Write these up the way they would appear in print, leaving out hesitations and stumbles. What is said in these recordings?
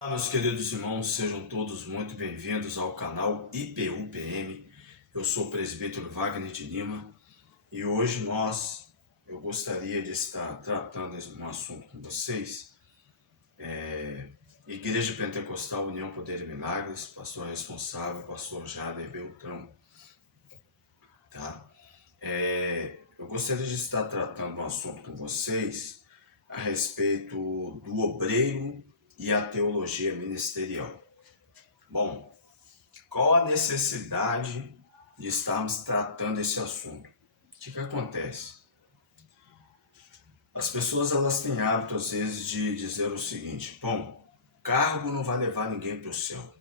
Olá, meus queridos irmãos, sejam todos muito bem-vindos ao canal IPUPM. Eu sou o presbítero Wagner de Lima e hoje eu gostaria de estar tratando um assunto com vocês. Igreja Pentecostal União Poder e Milagres, pastor responsável, pastor Jader Beltrão. Tá? Eu gostaria de estar tratando um assunto com vocês a respeito do obreiro e a teologia ministerial. Bom, qual a necessidade de estarmos tratando esse assunto? O que acontece? As pessoas elas têm hábito às vezes de dizer o seguinte: bom, cargo não vai levar ninguém para o céu.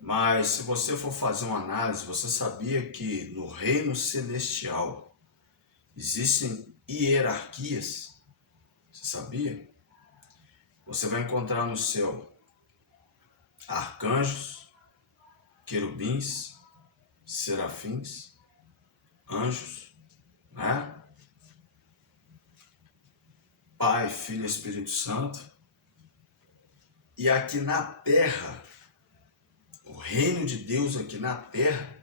Mas se você for fazer uma análise, você sabia que no reino celestial existem hierarquias? Você sabia? Você vai encontrar no céu arcanjos, querubins, serafins, anjos, né? Pai, Filho e Espírito Santo. E aqui na terra, o reino de Deus aqui na terra,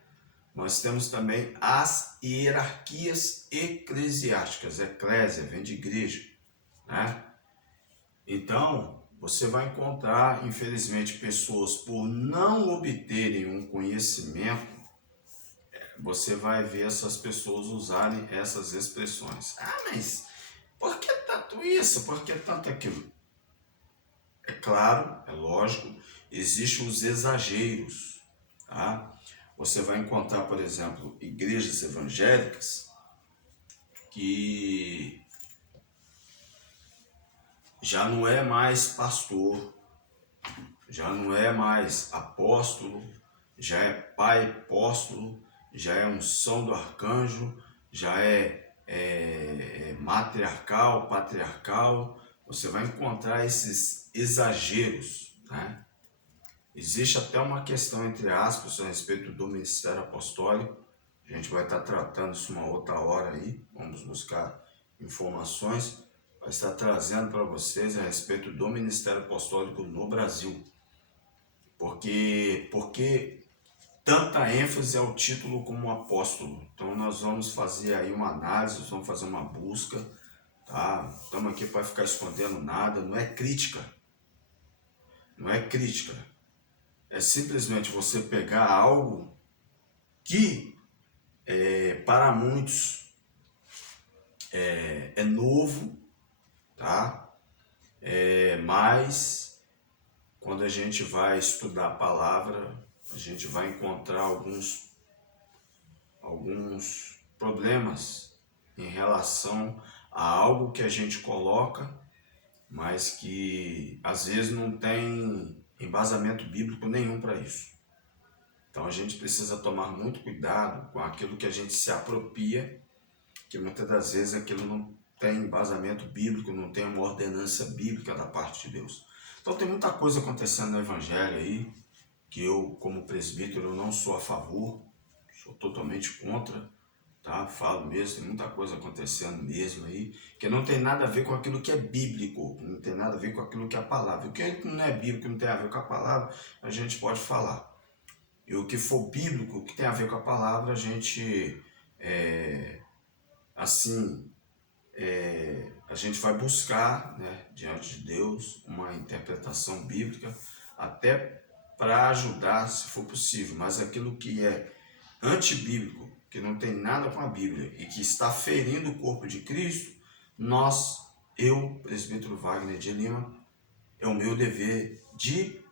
nós temos também as hierarquias eclesiásticas. Eclésia vem de igreja, né? Então, você vai encontrar, infelizmente, pessoas por não obterem um conhecimento, você vai ver essas pessoas usarem essas expressões. Ah, mas por que tanto isso? Por que tanto aquilo? É claro, é lógico, existem os exageros, tá? Você vai encontrar, por exemplo, igrejas evangélicas que já não é mais pastor, já não é mais apóstolo, já é pai apóstolo, já é unção do arcanjo, já é matriarcal, patriarcal. Você vai encontrar esses exageros, né? Existe até uma questão, entre aspas, a respeito do ministério apostólico. A gente vai estar tratando isso uma outra hora aí. Vamos buscar informações. Vai estar trazendo para vocês a respeito do ministério apostólico no Brasil. Porque tanta ênfase ao título como apóstolo. Então nós vamos fazer aí uma análise, vamos fazer uma busca. Tá? Estamos aqui para ficar escondendo nada. Não é crítica. Não é crítica. É simplesmente você pegar algo que para muitos é novo, tá? Mas quando a gente vai estudar a palavra, a gente vai encontrar alguns problemas em relação a algo que a gente coloca, mas que às vezes não tem embasamento bíblico nenhum para isso. Então a gente precisa tomar muito cuidado com aquilo que a gente se apropria, que muitas das vezes aquilo não tem embasamento bíblico, não tem uma ordenança bíblica da parte de Deus. Então tem muita coisa acontecendo no evangelho aí, que eu como presbítero eu não sou a favor, sou totalmente contra, tá? Falo mesmo, tem muita coisa acontecendo mesmo aí, que não tem nada a ver com aquilo que é bíblico, não tem nada a ver com aquilo que é a palavra. O que não é bíblico, não tem a ver com a palavra, a gente pode falar. E o que for bíblico, que tem a ver com a palavra, a gente, a gente vai buscar, né, diante de Deus, uma interpretação bíblica, até para ajudar, se for possível. Mas aquilo que é antibíblico, que não tem nada com a Bíblia e que está ferindo o corpo de Cristo, eu, presbítero Wagner de Lima, é o meu dever de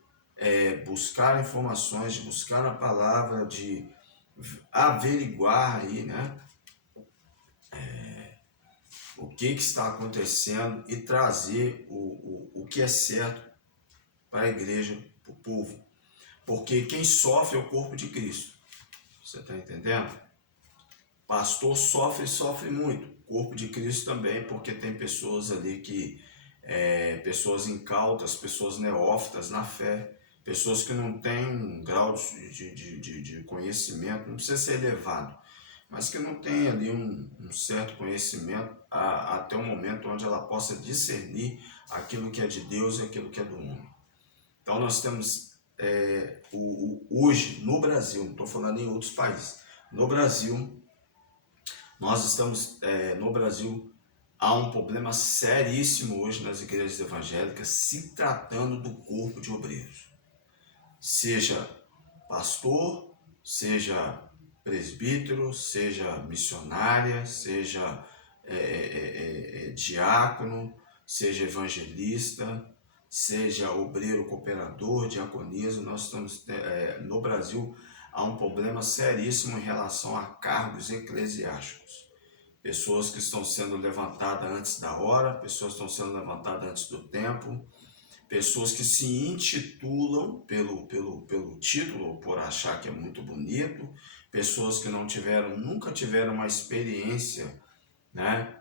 buscar informações, de buscar na palavra, de averiguar aí, né, o que está acontecendo e trazer o que é certo para a igreja, para o povo. Porque quem sofre é o corpo de Cristo. Você está entendendo? Pastor sofre muito. Corpo de Cristo também, porque tem pessoas ali que, pessoas incautas, pessoas neófitas na fé, pessoas que não têm um grau de conhecimento, não precisa ser elevado, mas que não tem ali um certo conhecimento até o momento onde ela possa discernir aquilo que é de Deus e aquilo que é do mundo. Então nós temos hoje no Brasil, não estou falando em outros países, no Brasil, nós estamos no Brasil, há um problema seríssimo hoje nas igrejas evangélicas se tratando do corpo de obreiros. Seja pastor, seja presbítero, seja missionária, seja diácono, seja evangelista, seja obreiro, cooperador, diaconismo. Nós estamos no Brasil, há um problema seríssimo em relação a cargos eclesiásticos. Pessoas que estão sendo levantadas antes da hora, pessoas que estão sendo levantadas antes do tempo, pessoas que se intitulam pelo título, por achar que é muito bonito, pessoas que nunca tiveram uma experiência, né,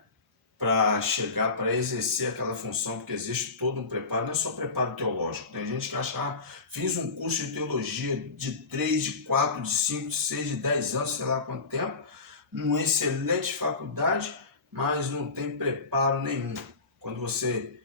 para chegar, para exercer aquela função, porque existe todo um preparo, não é só preparo teológico. Tem gente que acha, fiz um curso de teologia de 3, de 4, de 5, de 6, de 10 anos, sei lá quanto tempo, numa excelente faculdade, mas não tem preparo nenhum. Quando você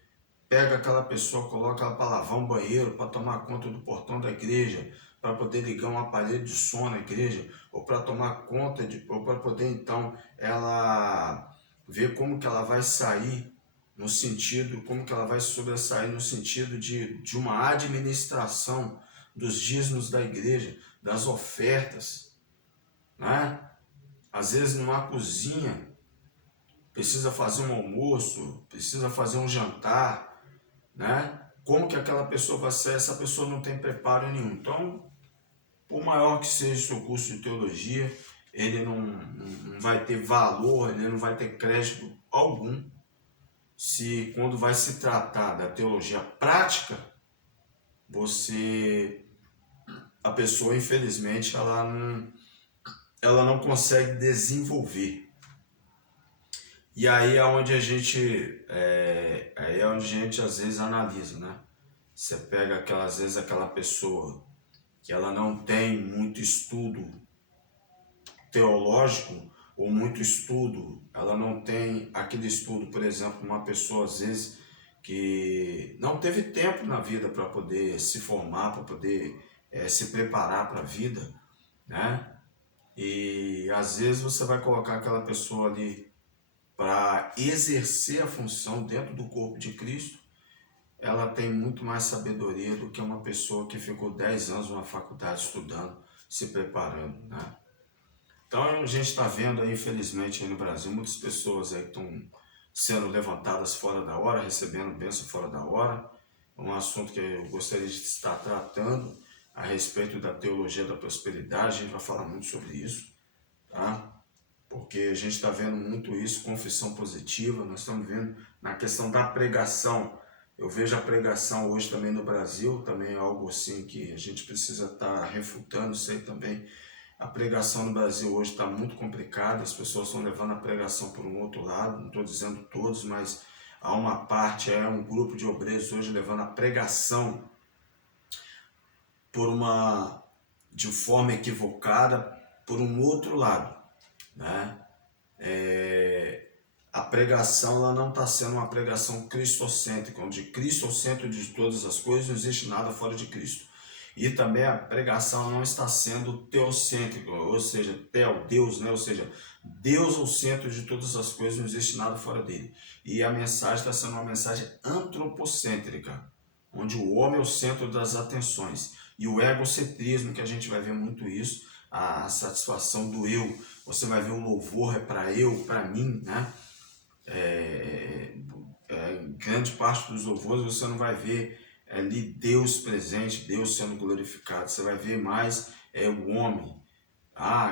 pega aquela pessoa, coloca ela para lavar um banheiro, para tomar conta do portão da igreja, para poder ligar um aparelho de som na igreja, ou para tomar conta, ou para poder então ela ver como que ela vai sair no sentido, como que ela vai sobressair no sentido de uma administração dos dízimos da igreja, das ofertas, né? Às vezes numa cozinha, precisa fazer um almoço, precisa fazer um jantar, né? Como que aquela pessoa vai ser? Essa pessoa não tem preparo nenhum. Então, por maior que seja o seu curso de teologia, ele não vai ter valor, ele não vai ter crédito algum, se quando vai se tratar da teologia prática, a pessoa, infelizmente, ela não consegue desenvolver. E aí é onde a gente às vezes analisa, né? Você pega às vezes aquela pessoa que ela não tem muito estudo teológico ou muito estudo, ela não tem aquele estudo, por exemplo, uma pessoa às vezes que não teve tempo na vida para poder se formar, para poder se preparar para a vida, né? E às vezes você vai colocar aquela pessoa ali para exercer a função dentro do corpo de Cristo, ela tem muito mais sabedoria do que uma pessoa que ficou 10 anos numa faculdade estudando, se preparando, né? Então a gente está vendo aí, infelizmente, aí no Brasil, muitas pessoas aí estão sendo levantadas fora da hora, recebendo bênção fora da hora. É um assunto que eu gostaria de estar tratando a respeito da teologia da prosperidade, a gente vai falar muito sobre isso, tá? Porque a gente está vendo muito isso, confissão positiva, nós estamos vendo na questão da pregação. Eu vejo a pregação hoje também no Brasil, também é algo assim que a gente precisa estar refutando isso aí também. A pregação no Brasil hoje está muito complicada, as pessoas estão levando a pregação por um outro lado, não estou dizendo todos, mas há uma parte, um grupo de obreiros hoje levando a pregação de forma equivocada por um outro lado, né? A pregação ela não está sendo uma pregação cristocêntrica, onde Cristo é o centro de todas as coisas, não existe nada fora de Cristo. E também a pregação não está sendo teocêntrica, ou seja, Deus, né? Ou seja, Deus é o centro de todas as coisas, não existe nada fora dele. E a mensagem está sendo uma mensagem antropocêntrica, onde o homem é o centro das atenções. E o egocentrismo, que a gente vai ver muito isso, a satisfação do eu. Você vai ver o louvor é para eu, para mim, né? Em grande parte dos louvores você não vai ver ali Deus presente, Deus sendo glorificado. Você vai ver mais o homem.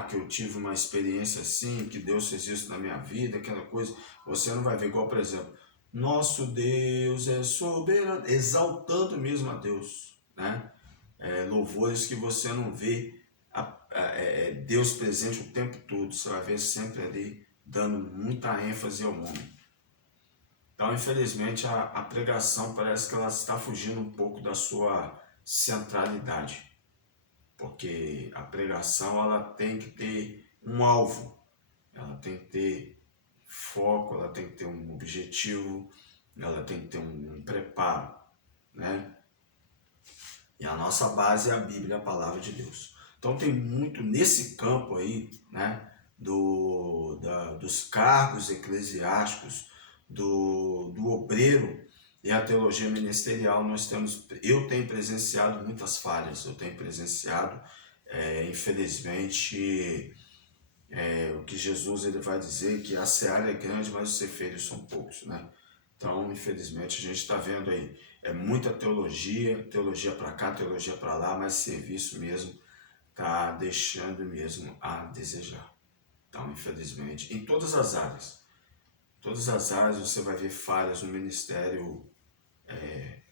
Que eu tive uma experiência assim, que Deus fez isso na minha vida, aquela coisa. Você não vai ver igual, por exemplo, nosso Deus é soberano, exaltando mesmo a Deus, né? Louvores que você não vê Deus presente o tempo todo, você vai ver sempre ali dando muita ênfase ao homem. Então, infelizmente, a pregação parece que ela está fugindo um pouco da sua centralidade, porque a pregação ela tem que ter um alvo, ela tem que ter foco, ela tem que ter um objetivo, ela tem que ter um preparo, né? E a nossa base é a Bíblia, a palavra de Deus. Então tem muito nesse campo aí, né? Dos cargos eclesiásticos, do obreiro e a teologia ministerial, eu tenho presenciado muitas falhas, eu tenho presenciado, infelizmente, o que Jesus ele vai dizer que a seara é grande, mas os ceifeiros são poucos, né? Então, infelizmente, a gente está vendo aí, muita teologia para cá, teologia para lá, mas serviço mesmo está deixando mesmo a desejar. Então, infelizmente, em todas as áreas você vai ver falhas no ministério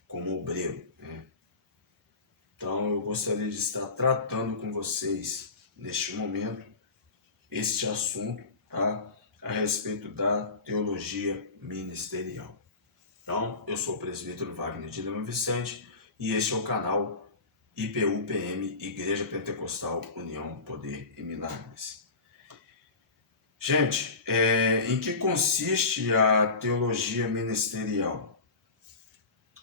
como obreiro, né? Então, eu gostaria de estar tratando com vocês neste momento este assunto, tá? A respeito da teologia ministerial. Então, eu sou o presbítero Wagner de Lima Vicente e este é o canal IPU-PM, Igreja Pentecostal União, Poder e Milagres. Gente, em que consiste a teologia ministerial?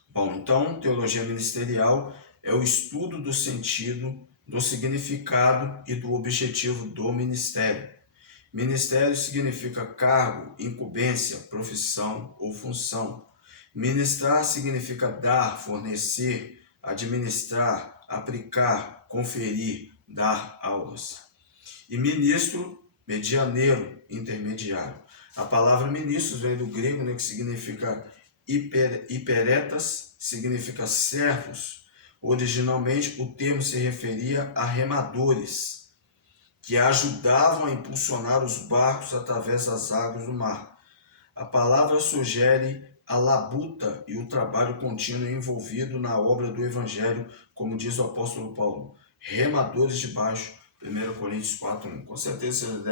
Bom, então, teologia ministerial é o estudo do sentido, do significado e do objetivo do ministério. Ministério significa cargo, incumbência, profissão ou função. Ministrar significa dar, fornecer, administrar, aplicar, conferir, dar aulas. E ministro, medianeiro, intermediário. A palavra ministros vem do grego, né, que significa hiperetas, significa servos. Originalmente, o termo se referia a remadores, que ajudavam a impulsionar os barcos através das águas do mar. A palavra sugere a labuta e o trabalho contínuo envolvido na obra do Evangelho, como diz o apóstolo Paulo. Remadores de baixo, 1 Coríntios 4:1. Com certeza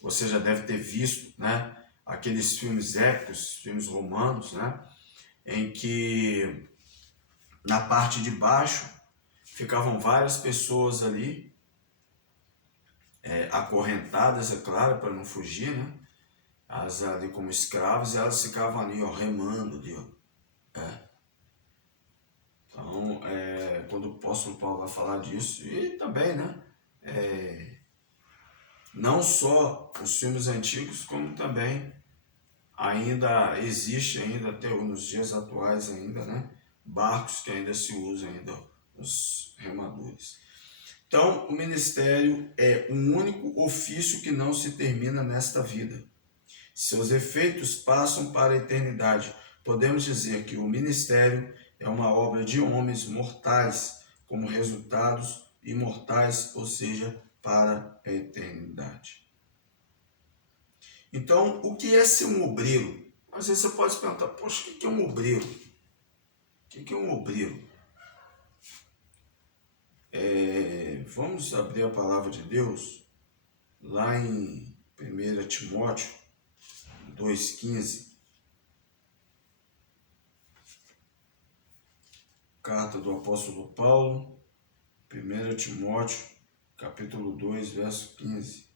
você já deve ter visto, né, aqueles filmes épicos, filmes romanos, né, em que na parte de baixo ficavam várias pessoas ali, acorrentadas, é claro, para não fugir, né? Elas ali como escravos, e elas ficavam ali, ó, remando ali, ó. Então, quando o apóstolo Paulo vai falar disso, e também, né? Não só os filmes antigos, como também ainda existe, ainda até nos dias atuais ainda, né? Barcos que ainda se usam ainda, os remadores. Então, o ministério é um único ofício que não se termina nesta vida. Seus efeitos passam para a eternidade. Podemos dizer que o ministério é uma obra de homens mortais, como resultados imortais, ou seja, para a eternidade. Então, o que é ser um obreiro? Às vezes você pode se perguntar, poxa, o que é um obreiro? O que é um obreiro? Vamos abrir a palavra de Deus lá em 1 Timóteo 2,15. Carta do apóstolo Paulo, 1 Timóteo, capítulo 2, verso 15.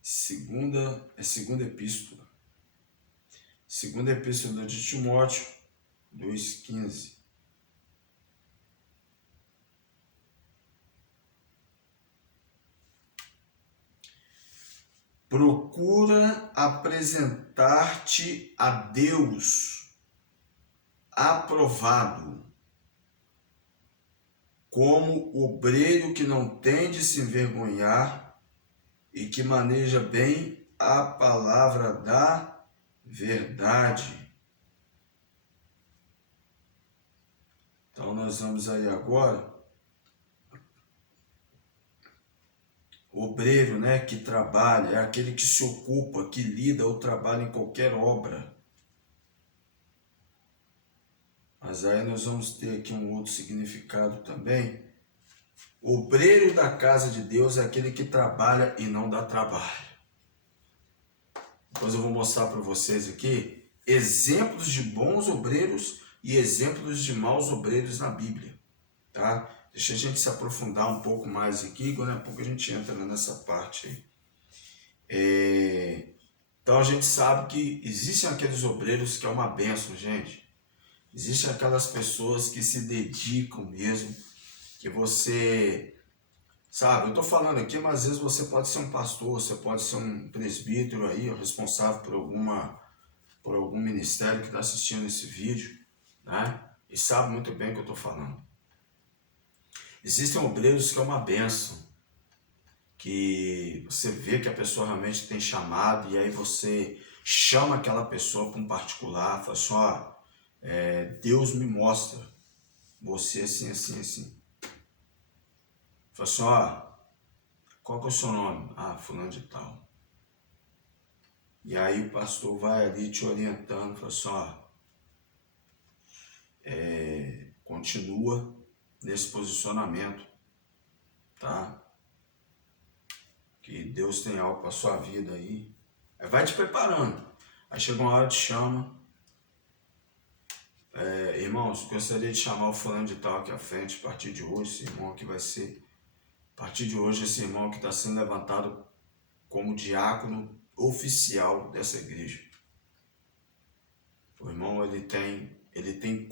Segunda epístola. Segunda epístola de Timóteo, 2,15. Procura apresentar-te a Deus aprovado, como obreiro que não tem de se envergonhar e que maneja bem a palavra da verdade. Então nós vamos aí agora, obreiro, né, que trabalha, é aquele que se ocupa, que lida ou trabalha em qualquer obra. Mas aí nós vamos ter aqui um outro significado também. Obreiro da casa de Deus é aquele que trabalha e não dá trabalho. Depois eu vou mostrar para vocês aqui exemplos de bons obreiros e exemplos de maus obreiros na Bíblia, tá? Deixa a gente se aprofundar um pouco mais aqui, daqui a pouco a gente entra nessa parte aí. Então a gente sabe que existem aqueles obreiros que é uma bênção, gente. Existem aquelas pessoas que se dedicam mesmo, que você, sabe, eu estou falando aqui, mas às vezes você pode ser um pastor, você pode ser um presbítero aí, responsável por algum ministério que está assistindo esse vídeo, né? E sabe muito bem o que eu estou falando. Existem obreiros que é uma bênção, que você vê que a pessoa realmente tem chamado e aí você chama aquela pessoa para um particular, fala assim, ó, Deus me mostra você assim, assim, assim. Fala assim, ó, qual que é o seu nome? Ah, fulano de tal. E aí o pastor vai ali te orientando, fala assim, ó, continua nesse posicionamento, tá? Que Deus tem algo para sua vida aí. Aí vai te preparando. Aí chega uma hora te chama. Irmãos, gostaria de chamar o fulano de tal aqui à frente, a partir de hoje, esse irmão aqui vai ser, a partir de hoje, esse irmão que está sendo levantado como diácono oficial dessa igreja. O irmão, ele tem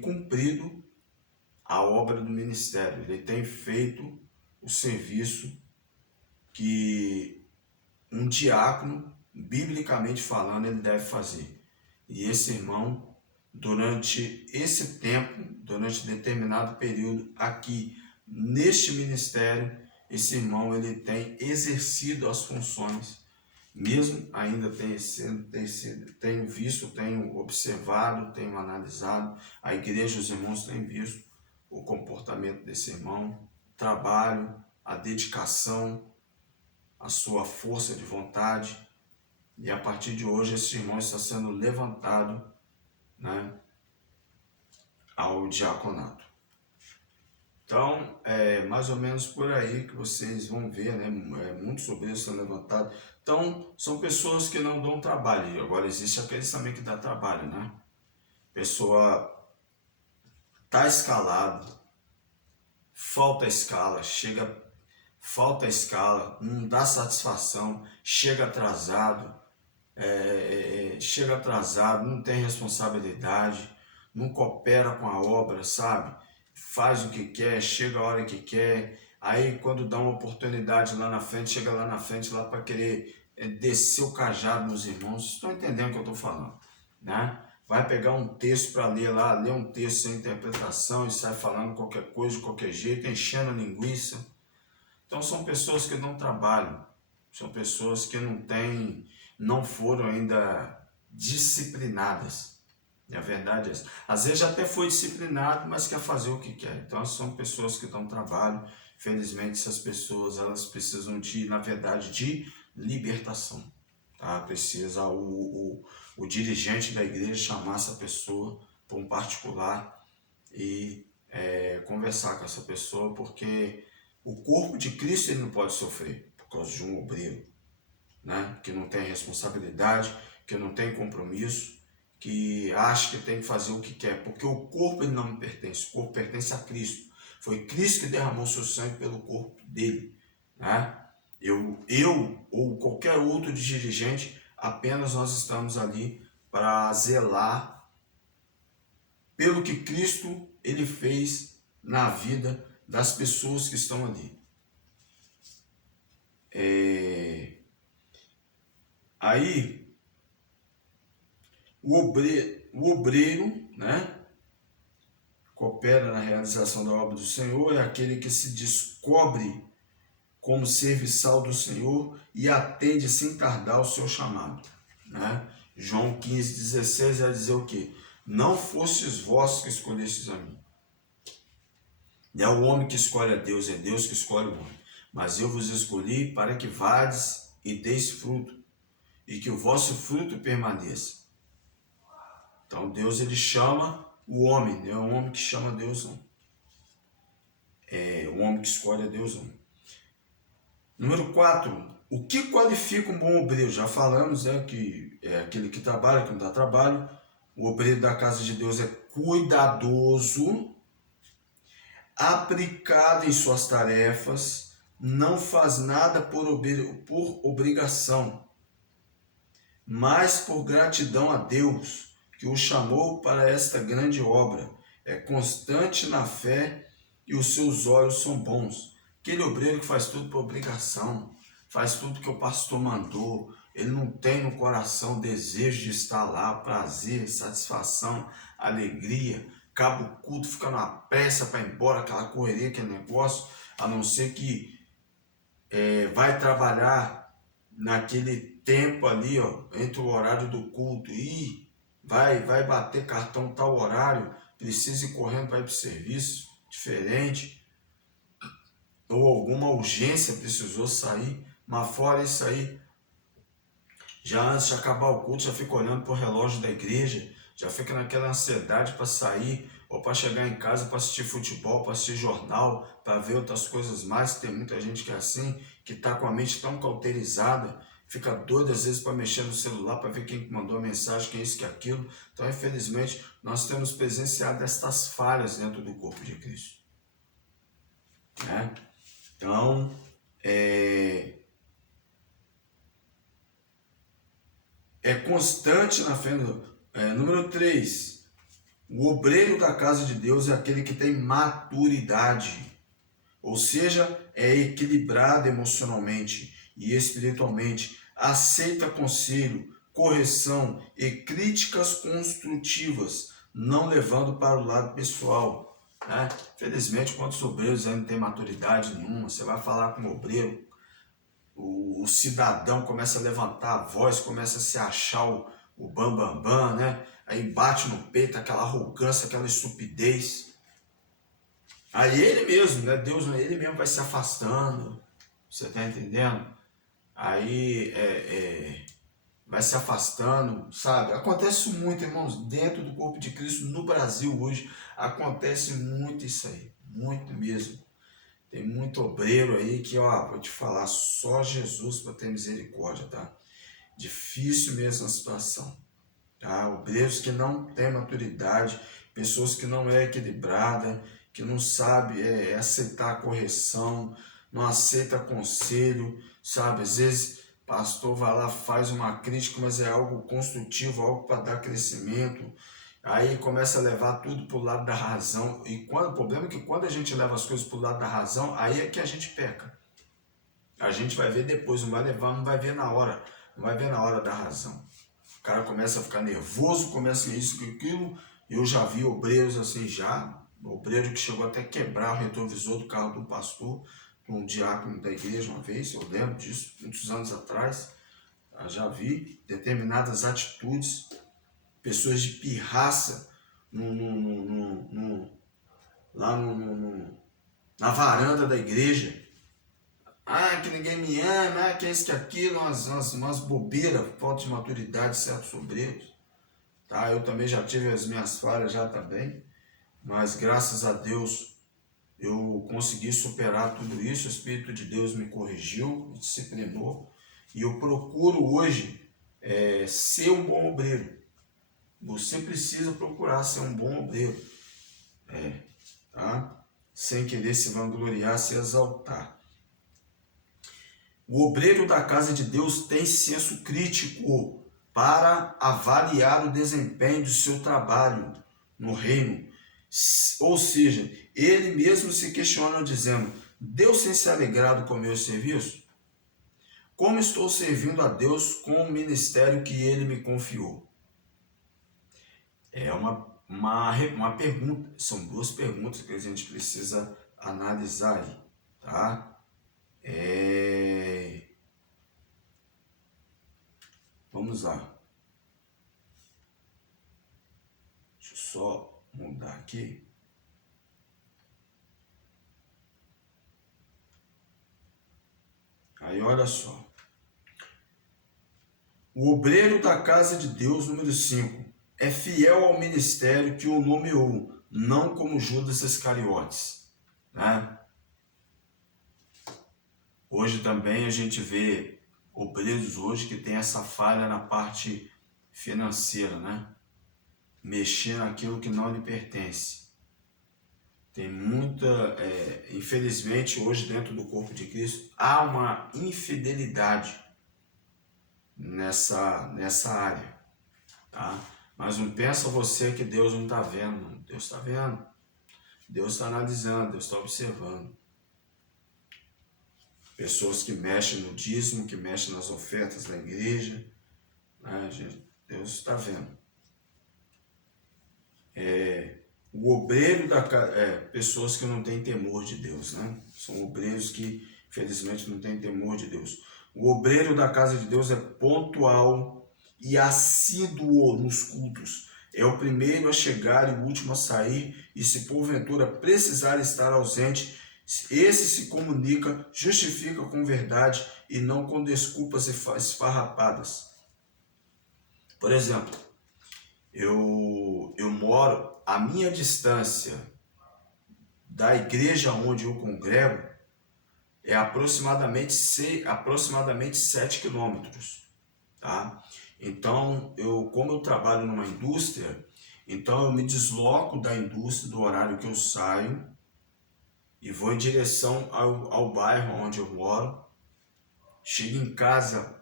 cumprido a obra do ministério, ele tem feito o serviço que um diácono, biblicamente falando, ele deve fazer. E esse irmão, durante esse tempo, durante determinado período aqui neste ministério, esse irmão ele tem exercido as funções, mesmo ainda tenho visto, tenho observado, tenho analisado, a igreja, os irmãos têm visto o comportamento desse irmão, o trabalho, a dedicação, a sua força de vontade, e a partir de hoje esse irmão está sendo levantado, né, ao diaconato. Então, é mais ou menos por aí que vocês vão ver, né, muitos obreiros sendo levantados. Então, são pessoas que não dão trabalho. E agora existe aqueles também que dá trabalho, né? Pessoa tá escalado, falta escala, falta escala, não dá satisfação, chega atrasado, não tem responsabilidade, não coopera com a obra, sabe? Faz o que quer, chega a hora que quer, aí quando dá uma oportunidade lá na frente, chega lá na frente lá para querer descer o cajado nos irmãos. Vocês estão entendendo o que eu estou falando, né? Vai pegar um texto para ler lá, ler um texto sem interpretação e sai falando qualquer coisa de qualquer jeito, enchendo a linguiça. Então são pessoas que não trabalham, são pessoas que não foram ainda disciplinadas. E a verdade é essa. Às vezes até foi disciplinado, mas quer fazer o que quer. Então são pessoas que dão trabalho. Felizmente essas pessoas elas precisam na verdade, de libertação. Tá? Precisa o dirigente da igreja chamar essa pessoa para um particular e conversar com essa pessoa, porque o corpo de Cristo ele não pode sofrer por causa de um obreiro, né? Que não tem responsabilidade, que não tem compromisso, que acha que tem que fazer o que quer, porque o corpo ele não me pertence, o corpo pertence a Cristo. Foi Cristo que derramou seu sangue pelo corpo dele, né? Eu ou qualquer outro dirigente, apenas nós estamos ali para zelar pelo que Cristo ele fez na vida das pessoas que estão ali. Aí o obreiro, né, coopera na realização da obra do Senhor, é aquele que se descobre como serviçal do Senhor e atende sem tardar o seu chamado, né? João 15,16 vai dizer o quê? Não fostes vós que escolhestes a mim. Não é o homem que escolhe a Deus, é Deus que escolhe o homem. Mas eu vos escolhi para que vades e deis fruto, e que o vosso fruto permaneça. Então Deus ele chama o homem, não é o homem que chama Deus, não. É o homem que escolhe a Deus, não. Número 4, o que qualifica um bom obreiro? Já falamos, que é aquele que trabalha, que não dá trabalho. O obreiro da casa de Deus é cuidadoso, aplicado em suas tarefas, não faz nada por obrigação, mas por gratidão a Deus, que o chamou para esta grande obra. É constante na fé e os seus olhos são bons. Aquele obreiro que faz tudo por obrigação, faz tudo que o pastor mandou, ele não tem no coração desejo de estar lá, prazer, satisfação, alegria, acaba o culto, fica na pressa para ir embora, aquela correria, aquele negócio, a não ser que vai trabalhar naquele tempo ali, ó, entre o horário do culto e vai bater cartão tal horário, precisa ir correndo para ir para o serviço diferente, ou alguma urgência precisou sair, mas fora isso aí, já antes de acabar o culto, já fica olhando para o relógio da igreja, já fica naquela ansiedade para sair, ou para chegar em casa para assistir futebol, para assistir jornal, para ver outras coisas mais. Tem muita gente que é assim, que está com a mente tão cauterizada, fica doido às vezes para mexer no celular, para ver quem mandou a mensagem, quem é isso, que é aquilo. Então, infelizmente, nós temos presenciado estas falhas dentro do corpo de Cristo. Né? Então, é constante na fé. Número 3, o obreiro da casa de Deus é aquele que tem maturidade, ou seja, é equilibrado emocionalmente e espiritualmente, aceita conselho, correção e críticas construtivas, não levando para o lado pessoal. Né? Felizmente, quantos obreiros aí não tem maturidade nenhuma? Você vai falar com o obreiro, o cidadão começa a levantar a voz, começa a se achar o bambambam, né? Aí bate no peito, aquela arrogância, aquela estupidez. Aí ele mesmo, né? Deus, ele mesmo vai se afastando, você tá entendendo? Aí vai se afastando, sabe? Acontece muito, irmãos, dentro do corpo de Cristo, no Brasil hoje, acontece muito isso aí, muito mesmo. Tem muito obreiro aí que, ó, vou te falar, só Jesus para ter misericórdia, tá? Difícil mesmo a situação, tá? Obreiros que não têm maturidade, pessoas que não é equilibrada, que não sabe aceitar a correção, não aceita conselho, sabe? Às vezes o pastor vai lá, faz uma crítica, mas é algo construtivo, algo para dar crescimento. Aí começa a levar tudo para o lado da razão. E o problema é que quando a gente leva as coisas para o lado da razão, aí é que a gente peca. A gente vai ver depois, não vai levar, não vai ver na hora. Não vai ver na hora da razão. O cara começa a ficar nervoso, começa isso, aquilo. Eu já vi obreiros assim já. Obreiro que chegou até a quebrar o retrovisor do carro do pastor, um diácono da igreja uma vez, eu lembro disso, muitos anos atrás. Eu já vi determinadas atitudes, pessoas de pirraça lá na varanda da igreja. Ah, que ninguém me ama, que é isso, que aquilo, umas bobeiras, falta de maturidade de certos obreiros. Tá? Eu também já tive as minhas falhas já também, mas graças a Deus eu consegui superar tudo isso, o Espírito de Deus me corrigiu, me disciplinou, e eu procuro hoje ser um bom obreiro. Você precisa procurar ser um bom obreiro, tá? Sem querer se vangloriar, se exaltar. O obreiro da casa de Deus tem senso crítico para avaliar o desempenho do seu trabalho no reino. Ou seja, ele mesmo se questiona dizendo: Deus tem se alegrado com o meu serviço? Como estou servindo a Deus com o ministério que ele me confiou? É uma pergunta, são duas perguntas que a gente precisa analisar aí, tá? Vamos lá. Deixa eu só mudar aqui. Aí olha só. O obreiro da casa de Deus, número 5, é fiel ao ministério que o nomeou, não como Judas Iscariotes. Né? Hoje também a gente vê obreiros hoje que tem essa falha na parte financeira, né? Mexer naquilo que não lhe pertence. Tem muita, infelizmente, hoje dentro do corpo de Cristo, há uma infidelidade nessa área, tá? Mas não pensa você que Deus não está vendo, não. Deus está vendo, Deus está analisando, Deus está observando. Pessoas que mexem no dízimo, que mexem nas ofertas da igreja, né, gente? Deus está vendo. O obreiro da casa, pessoas que não têm temor de Deus, né? São obreiros que, infelizmente, não têm temor de Deus. O obreiro da casa de Deus é pontual e assíduo nos cultos. É o primeiro a chegar e o último a sair, e se porventura precisar estar ausente, esse se comunica, justifica com verdade e não com desculpas esfarrapadas. Por exemplo, eu moro, a minha distância da igreja onde eu congrego é aproximadamente 7 quilômetros, tá? Então, como eu trabalho numa indústria, então eu me desloco da indústria, do horário que eu saio, e vou em direção ao bairro onde eu moro. Chego em casa,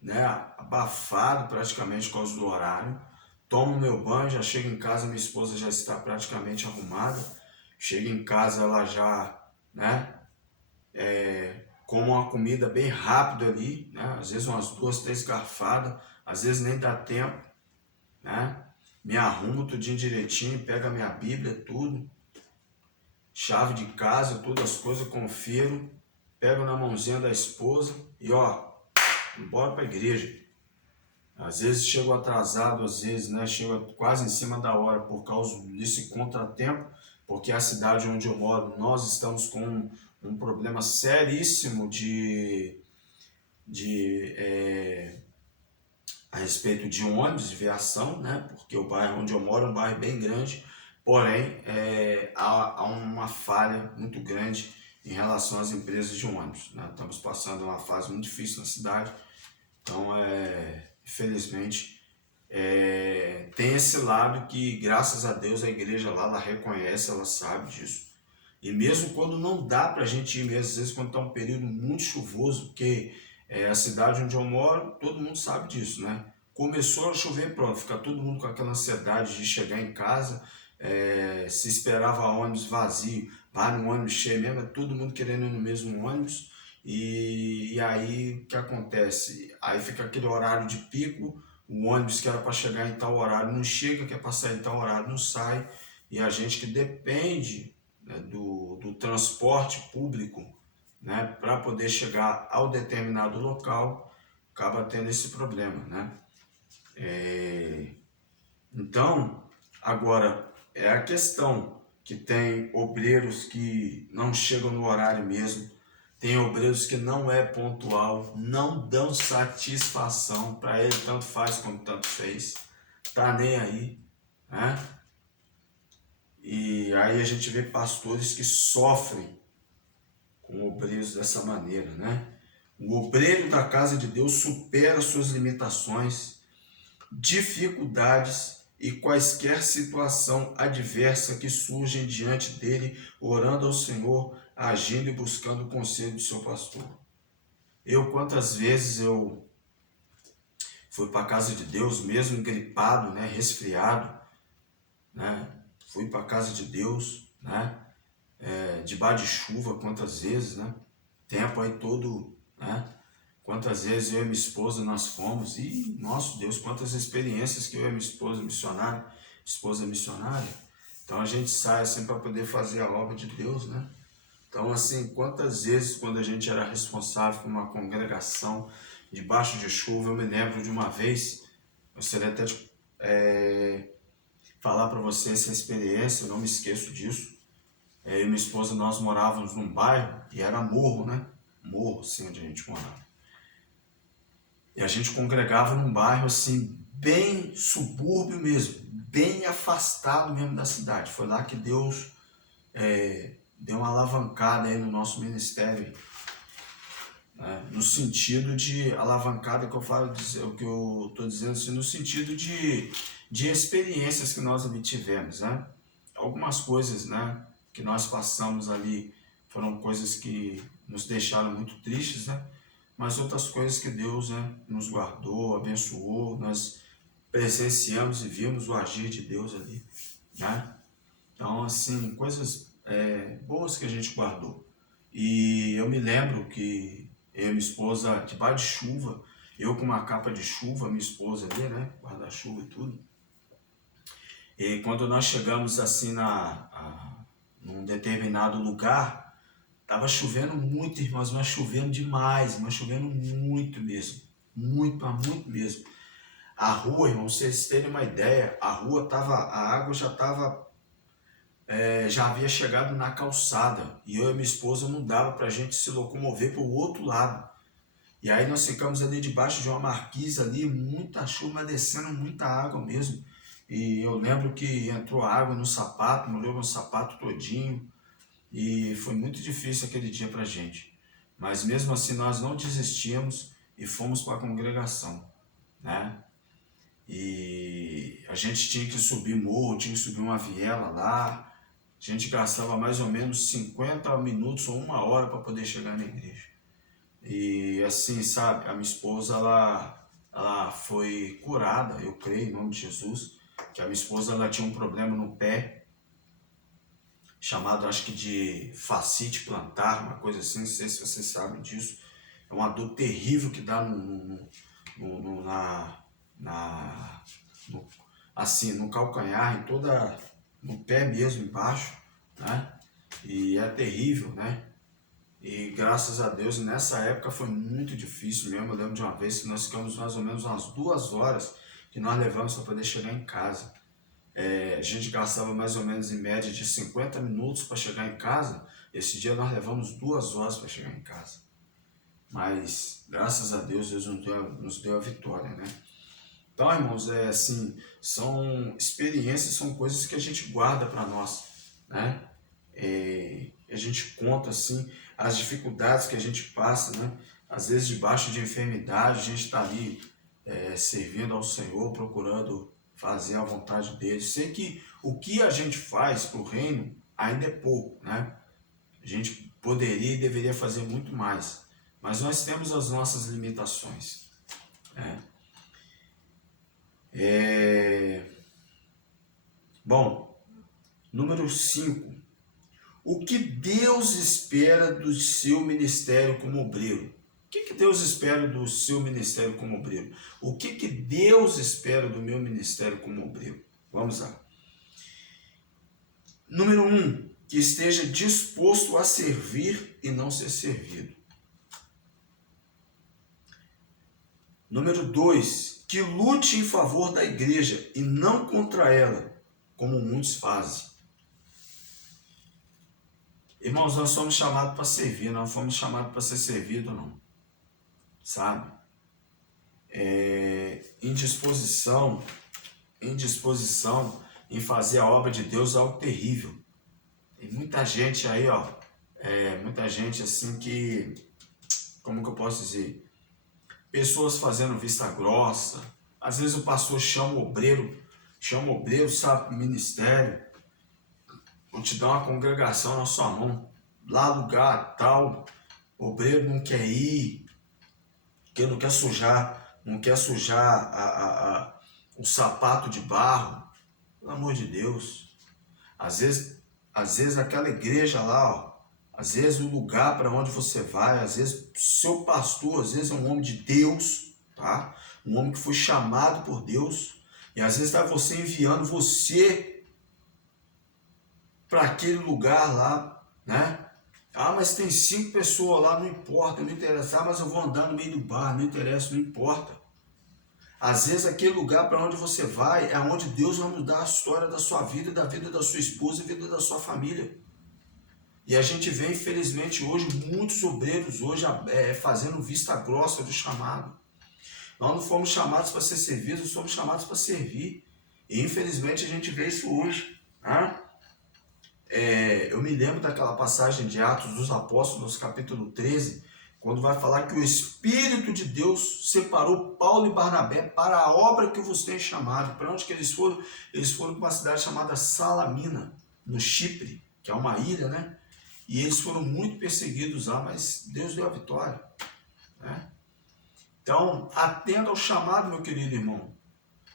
né, abafado praticamente por causa do horário. Tomo meu banho, já chego em casa, minha esposa já está praticamente arrumada. Chego em casa, ela já, né, como uma comida bem rápido ali, né, às vezes umas 2, 3 garfadas, às vezes nem dá tempo, né. Me arrumo tudinho direitinho, pego a minha Bíblia, tudo, chave de casa, todas as coisas, confiro, pego na mãozinha da esposa e ó, embora para a igreja. Às vezes chego atrasado, às vezes, né, chego quase em cima da hora por causa desse contratempo, porque a cidade onde eu moro, nós estamos com um problema seríssimo a respeito de ônibus, de viação, né, porque o bairro onde eu moro é um bairro bem grande, porém há uma falha muito grande em relação às empresas de ônibus, né? Estamos passando uma fase muito difícil na cidade, então infelizmente tem esse lado que, graças a Deus, a igreja lá, ela reconhece, ela sabe disso. E mesmo quando não dá para a gente ir mesmo, às vezes quando está um período muito chuvoso, porque a cidade onde eu moro, todo mundo sabe disso, né? Começou a chover, pronto, fica todo mundo com aquela ansiedade de chegar em casa, se esperava ônibus vazio, vai no ônibus cheio mesmo, é todo mundo querendo ir no mesmo ônibus, e aí o que acontece? Aí fica aquele horário de pico, o ônibus que era para chegar em tal horário não chega, que é para sair em tal horário não sai, e a gente que depende, né, do transporte público, né, para poder chegar ao determinado local, acaba tendo esse problema, né? Então, agora, é a questão que tem obreiros que não chegam no horário mesmo, tem obreiros que não é pontual, não dão satisfação, para ele tanto faz como tanto fez, tá nem aí, né? E aí a gente vê pastores que sofrem com obreiros dessa maneira, né? O obreiro da casa de Deus supera suas limitações, dificuldades e quaisquer situação adversa que surgem diante dele, orando ao Senhor, agindo e buscando o conselho do seu pastor. Quantas vezes eu fui para a casa de Deus, mesmo gripado, né, resfriado, né? Fui para a casa de Deus, né? Debaixo de chuva, quantas vezes, né? Tempo aí todo, né? Quantas vezes eu e minha esposa nós fomos, e nosso Deus, quantas experiências que eu e minha esposa missionária, então a gente sai assim para poder fazer a obra de Deus, né? Então assim, quantas vezes quando a gente era responsável por uma congregação debaixo de chuva, eu me lembro de uma vez, eu gostaria até de falar para você essa experiência, eu não me esqueço disso. Eu e minha esposa, nós morávamos num bairro e era morro, né? Morro, assim, onde a gente morava. E a gente congregava num bairro, assim, bem subúrbio mesmo, bem afastado mesmo da cidade. Foi lá que Deus deu uma alavancada aí no nosso ministério, né? No sentido de alavancada que eu falo, o que eu estou dizendo assim, no sentido de experiências que nós ali tivemos, né? Algumas coisas, né? que nós passamos ali foram coisas que nos deixaram muito tristes, né? Mas outras coisas que Deus, né, nos guardou, abençoou, nós presenciamos e vimos o agir de Deus ali, né? Então, assim, coisas boas que a gente guardou. E eu me lembro que eu e minha esposa, debaixo de chuva, eu com uma capa de chuva, minha esposa ali, né, guarda-chuva e tudo. E quando nós chegamos assim num determinado lugar, tava chovendo muito, irmãos, mas chovendo demais, mas chovendo muito mesmo, muito, mas muito mesmo. A rua, irmãos, vocês terem uma ideia, a água já havia chegado na calçada e eu e minha esposa não dava para a gente se locomover para o outro lado. E aí nós ficamos ali debaixo de uma marquise ali, muita chuva, descendo muita água mesmo. E eu lembro que entrou água no sapato, molhou meu sapato todinho. E foi muito difícil aquele dia para a gente. Mas mesmo assim nós não desistimos e fomos para a congregação, né? E a gente tinha que subir morro, tinha que subir uma viela lá. A gente gastava mais ou menos 50 minutos ou uma hora para poder chegar na igreja. E assim, sabe, a minha esposa, ela foi curada, eu creio, em nome de Jesus, que a minha esposa, ela tinha um problema no pé, chamado, acho que de fascite plantar, uma coisa assim, não sei se vocês sabem disso. É uma dor terrível que dá assim, no calcanhar, no pé mesmo, embaixo, né? E é terrível, né? E graças a Deus, nessa época foi muito difícil mesmo. Eu lembro de uma vez que nós ficamos mais ou menos umas 2 horas que nós levamos para poder chegar em casa. A gente gastava mais ou menos em média de 50 minutos para chegar em casa. Esse dia nós levamos 2 horas para chegar em casa. Mas graças a Deus, Deus nos deu a vitória, né? Então, irmãos, assim, são experiências, são coisas que a gente guarda para nós, né? A gente conta, assim, as dificuldades que a gente passa, né? Às vezes, debaixo de enfermidade, a gente está ali servindo ao Senhor, procurando fazer a vontade dele. Sei que o que a gente faz para o reino ainda é pouco, né? A gente poderia e deveria fazer muito mais, mas nós temos as nossas limitações, né? Bom, número 5. O que Deus espera do seu ministério como obreiro? O que Deus espera do seu ministério como obreiro? O que Deus espera do meu ministério como obreiro? Vamos lá. Número 1. Que esteja disposto a servir e não ser servido. Número 2. Que lute em favor da igreja e não contra ela, como muitos fazem. Irmãos, nós somos chamados para servir, não fomos chamados para ser servido, não. Sabe? Indisposição em fazer a obra de Deus é algo terrível. Tem muita gente aí, muita gente assim que, como que eu posso dizer? Pessoas fazendo vista grossa. Às vezes o pastor chama o obreiro, sabe, ministério. Vou te dar uma congregação na sua mão, lá lugar tal, o obreiro não quer ir, porque não quer sujar o sapato de barro. Pelo amor de Deus. Às vezes aquela igreja lá, às vezes o lugar para onde você vai, às vezes seu pastor, às vezes é um homem de Deus, tá? Um homem que foi chamado por Deus, e às vezes está você enviando você para aquele lugar lá, né? Ah, mas tem 5 pessoas lá, não importa, não interessa. Ah, mas eu vou andar no meio do bar, não interessa, não importa. Às vezes aquele lugar para onde você vai é onde Deus vai mudar a história da sua vida, da vida da sua esposa e da vida da sua família. E a gente vê, infelizmente, hoje, muitos obreiros hoje fazendo vista grossa do chamado. Nós não fomos chamados para ser servidos, nós fomos chamados para servir. E infelizmente a gente vê isso hoje, né? Eu me lembro daquela passagem de Atos dos Apóstolos, capítulo 13, quando vai falar que o Espírito de Deus separou Paulo e Barnabé para a obra que vos tem chamado. Para onde que eles foram? Eles foram para uma cidade chamada Salamina, no Chipre, que é uma ilha, né? E eles foram muito perseguidos lá, mas Deus deu a vitória, né? Então, atenda ao chamado, meu querido irmão.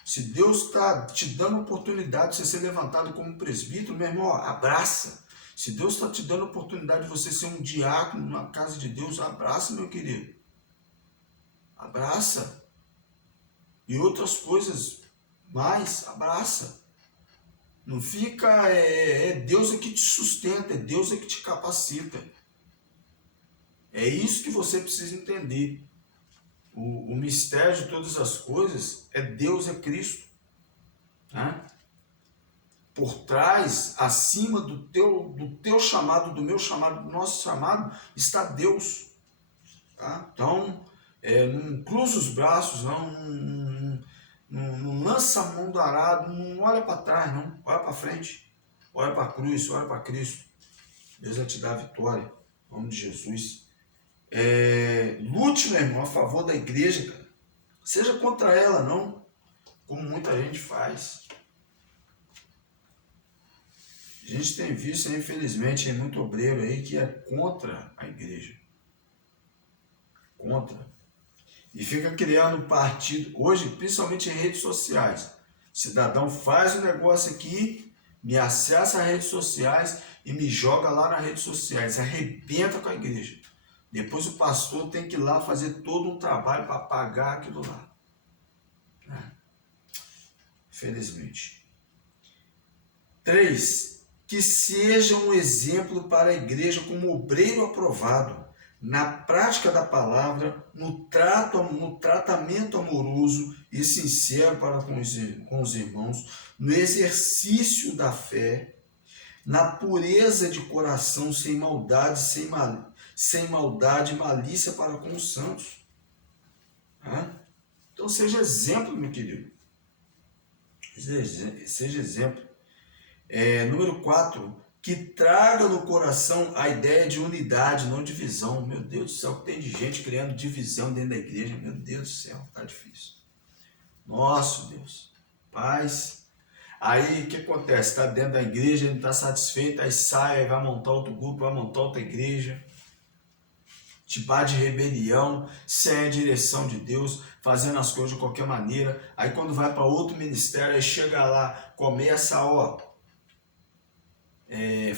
Se Deus está te dando oportunidade de você ser levantado como presbítero, meu irmão, abraça. Se Deus está te dando oportunidade de você ser um diácono na casa de Deus, abraça, meu querido. Abraça. E outras coisas mais, abraça. Não fica, Deus é que te sustenta, é Deus é que te capacita. É isso que você precisa entender. O mistério de todas as coisas é Deus, é Cristo. Né? Por trás, acima do teu chamado, do meu chamado, do nosso chamado, está Deus. Tá? Então, não cruza os braços, não lança a mão do arado, não olha para trás, não. Olha para frente, olha para a cruz, olha para Cristo. Deus vai te dar a vitória, em nome de Jesus. Lute, meu irmão, a favor da igreja, cara. Seja contra ela, não, como muita gente faz. A gente tem visto, infelizmente, muito obreiro aí que é contra a igreja. Contra. E fica criando partido. Hoje, principalmente em redes sociais. Cidadão faz o negócio aqui, me acessa as redes sociais e me joga lá nas redes sociais. Arrebenta com a igreja. Depois o pastor tem que ir lá fazer todo um trabalho para pagar aquilo lá. Infelizmente. 3. Que seja um exemplo para a igreja como obreiro aprovado, na prática da palavra, no tratamento amoroso e sincero para com os irmãos, no exercício da fé, na pureza de coração, sem maldade, sem maldade e malícia para com os santos. Então seja exemplo, meu querido. Seja exemplo. Número 4, que traga no coração a ideia de unidade, não divisão. Meu Deus do céu, o que tem de gente criando divisão dentro da igreja. Meu Deus do céu, tá difícil. Nosso Deus, paz. Aí o que acontece? Está dentro da igreja, ele não está satisfeito, aí sai, aí vai montar outro grupo, vai montar outra igreja. Tipo de rebelião, sem a direção de Deus, fazendo as coisas de qualquer maneira. Aí quando vai para outro ministério, aí chega lá, começa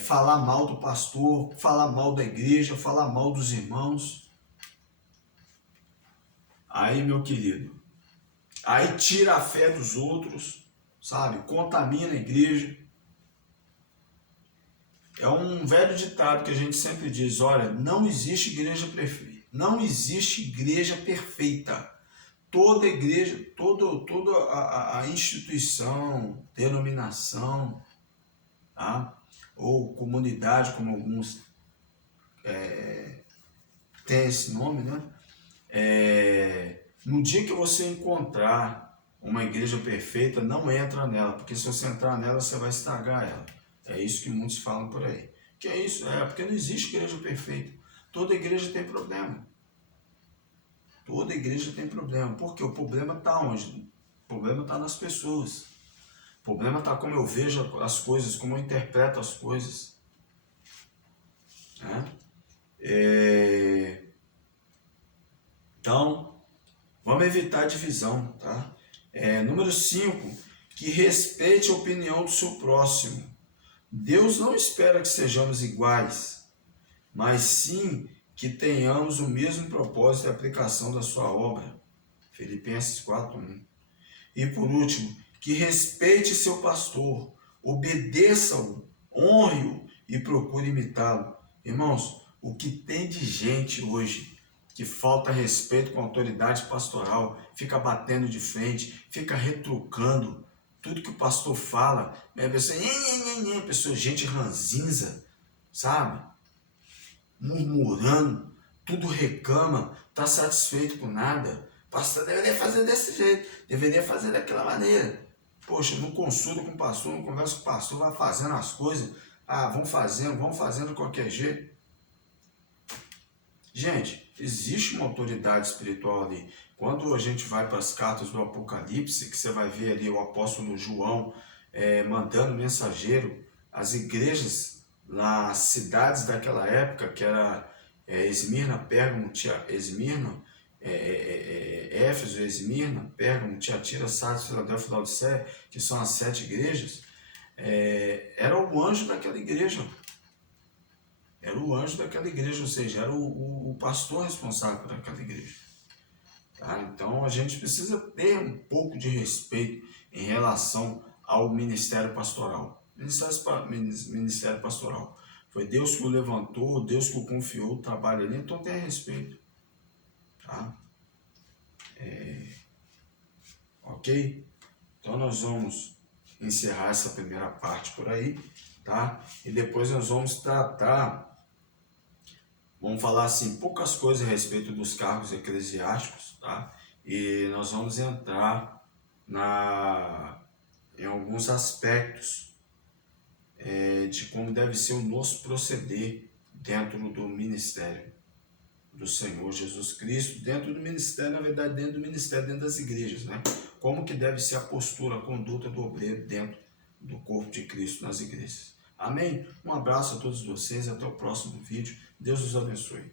falar mal do pastor, falar mal da igreja, falar mal dos irmãos. Aí, meu querido, aí tira a fé dos outros, sabe? Contamina a igreja. É um velho ditado que a gente sempre diz, olha, não existe igreja perfeita. Não existe igreja perfeita. Toda igreja, toda a instituição, denominação, tá? Ou comunidade, como alguns têm esse nome, né? No dia que você encontrar uma igreja perfeita, não entra nela, porque se você entrar nela, você vai estragar ela. É isso que muitos falam por aí. Que é isso? Porque não existe igreja perfeita. Toda igreja tem problema. Toda igreja tem problema. Porque o problema está onde? O problema está nas pessoas. O problema está como eu vejo as coisas, como eu interpreto as coisas. Então, vamos evitar divisão, tá? Número 5, que respeite a opinião do seu próximo. Deus não espera que sejamos iguais, mas sim que tenhamos o mesmo propósito e aplicação da sua obra. Filipenses 4:1. E por último, que respeite seu pastor, obedeça-o, honre-o e procure imitá-lo. Irmãos, o que tem de gente hoje que falta respeito com a autoridade pastoral, fica batendo de frente, fica retrucando tudo que o pastor fala, pessoa, gente ranzinza, sabe? Murmurando, tudo reclama, está satisfeito com nada. O pastor deveria fazer desse jeito, deveria fazer daquela maneira. Poxa, não consulta com o pastor, não conversa com o pastor, vai fazendo as coisas. Vão fazendo de qualquer jeito. Gente, existe uma autoridade espiritual ali. Quando a gente vai para as cartas do Apocalipse, que você vai ver ali o apóstolo João mandando mensageiro às igrejas nas cidades daquela época, que era Esmirna, Pérgamo, Esmirna, Éfeso, Esmirna, Pérgamo, Tiatira, Sardes, Filadélfia e Laodiceia, que são as 7 igrejas, era o anjo daquela igreja. Era o anjo daquela igreja, ou seja, era o pastor responsável por aquela igreja. Tá? Então a gente precisa ter um pouco de respeito em relação ao ministério pastoral. Ministério pastoral. Foi Deus que o levantou, Deus que o confiou o trabalho ali, então tenha respeito. Tá? Ok? Então nós vamos encerrar essa primeira parte por aí, tá? E depois nós vamos tratar, vamos falar assim, poucas coisas a respeito dos cargos eclesiásticos, tá? E nós vamos entrar em alguns aspectos de como deve ser o nosso proceder dentro do ministério do Senhor Jesus Cristo, dentro do ministério, na verdade, dentro do ministério, dentro das igrejas, né? Como que deve ser a postura, a conduta do obreiro dentro do corpo de Cristo nas igrejas. Amém? Um abraço a todos vocês, até o próximo vídeo. Deus os abençoe.